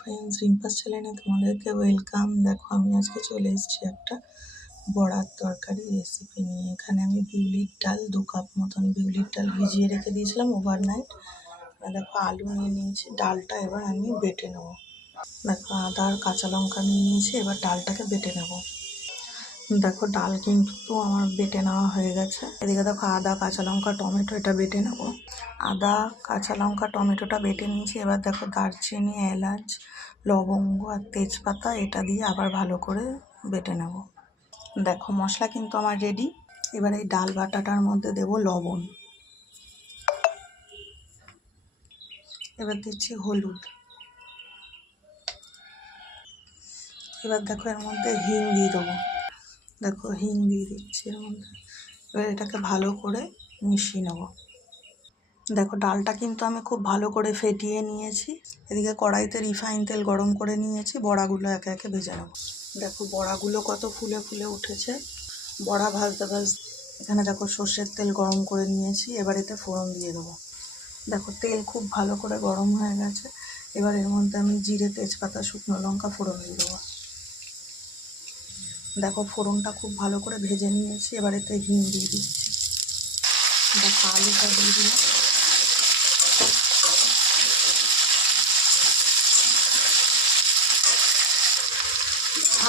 Friends, রিম্পাস চ্যানেলে তোমাদেরকে welcome. দেখো, আমি আজকে চলে এসেছি একটা বড়ার তরকারি রেসিপি নিয়ে। এখানে আমি বিউলির ডাল 2 কাপ মতন বিউলির ডাল ভিজিয়ে রেখে দিয়েছিলাম ওভারনাইট। দেখো, আলু নিয়ে নিয়েছি। ডালটা এবার আমি বেটে নেবো। দেখো, আদা আর কাঁচা লঙ্কা নিয়ে নিয়েছি। এবার ডালটাকে বেটে নেবো। দেখো, ডাল কিন্তু আমার বেটে নেওয়া হয়ে গেছে। এদিকে দেখো, আদা, কাঁচা লঙ্কা, টমেটো এটা বেটে নেব। আদা, কাঁচা লঙ্কা, টমেটোটা বেটে নিয়েছি। এবার দেখো, দারচিনি, এলাচ, লবঙ্গ আর তেজপাতা এটা দিয়ে আবার ভালো করে বেটে নেব। দেখো, মশলা কিন্তু আমার রেডি। এবার এই ডাল বাটাটার মধ্যে দেব লবণ। এবার দিচ্ছি হলুদ। এবার দেখো, এর মধ্যে হিং দিয়ে দেবো। দেখো, হিং দিয়ে দিচ্ছি এর মধ্যে। এবার এটাকে ভালো করে মিশিয়ে নেব। দেখো, ডালটা কিন্তু আমি খুব ভালো করে ফেটিয়ে নিয়েছি। এদিকে কড়াইতে রিফাইন তেল গরম করে নিয়েছি। বড়াগুলো একে একে ভেজে নেব। দেখো, বড়াগুলো কত ফুলে ফুলে উঠেছে। বড়া ভাজতে ভাজতে এখানে দেখো সর্ষের তেল গরম করে নিয়েছি। এবার এতে ফোড়ন দিয়ে দেবো। দেখো, তেল খুব ভালো করে গরম হয়ে গেছে। এবার এর মধ্যে আমি জিরে, তেজপাতা, শুকনো লঙ্কা ফোড়ন দিয়ে দেবো। দেখো, ফোড়নটা খুব ভালো করে ভেজে নিয়েছি। এবার এতে হিং দিয়ে দিচ্ছি। দেখো, আলুটা দিয়ে দিলাম।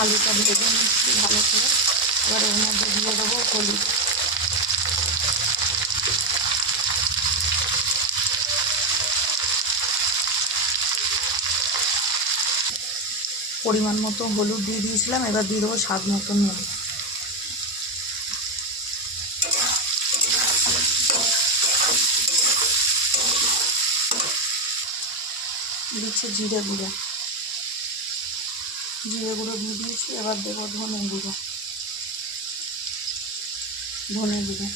আলুটা ভেজে নিচ্ছি ভালো করে। এবার এর মধ্যে দিয়ে দেবো হলুদ। পরিমাণ মতো হলুদ দিয়ে দিয়েছিলাম। এবার দিয়ে দেবো স্বাদ মতো নুন। দিচ্ছি জিরে গুঁড়ো। জিরে গুঁড়ো দিয়ে দিয়েছি। এবার দেবো ধনে গুঁড়ো। ধনে গুঁড়ো।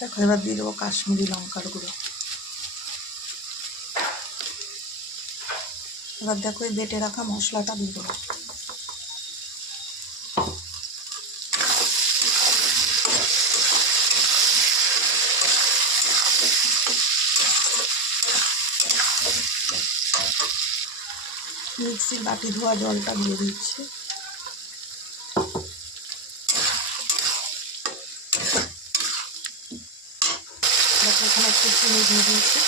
দেখো, এবার দিয়ে দেবো কাশ্মীরি লঙ্কার গুঁড়ো। এবার দেখো, এই বেটে রাখা মশলাটা দিয়ে দেবো। মিক্সির বাটি ধোয়া জলটা দিয়ে দিচ্ছি। দেখো, এখানে একটু চিনি দিয়ে দিয়েছি।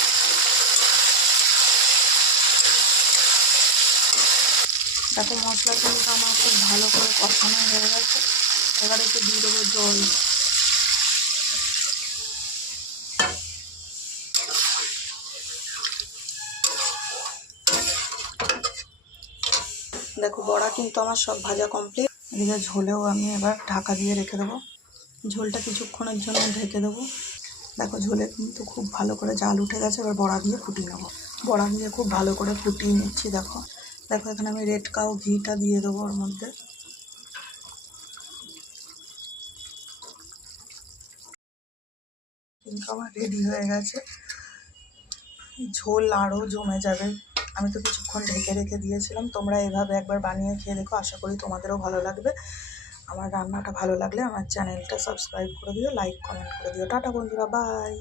দেখো, মশলা কিন্তু আমার খুব ভালো করে কষানো হয়ে গেছে। এবার একটু দিয়ে দেবো জল। দেখো, বড়া কিন্তু আমার সব ভাজা কমপ্লিট। এদিকে ঝোলেও আমি এবার ঢাকা দিয়ে রেখে দেবো। ঝোলটা কিছুক্ষণের জন্য ঢেকে দেবো। দেখো, ঝোলে কিন্তু খুব ভালো করে জাল উঠে গেছে। এবার বড়া দিয়ে ফুটিয়ে নেবো। বড়া দিয়ে খুব ভালো করে ফুটিয়ে নিচ্ছি। দেখো, এখানে আমি রেড কাউ ঘিটা দিয়ে দেবো ওর মধ্যে। কিন্তু আমার রেডি হয়ে গেছে। ঝোল আরও জমে যাবে। আমি তো কিছুক্ষণ ঢেকে রেখে দিয়েছিলাম। তোমরা এভাবে একবার বানিয়ে খেয়ে দেখো। আশা করি তোমাদেরও ভালো লাগবে। আমার রান্নাটা ভালো লাগলে আমার চ্যানেলটা সাবস্ক্রাইব করে দিও, লাইক কমেন্ট করে দিও। টাটা বন্ধুরা, বাই।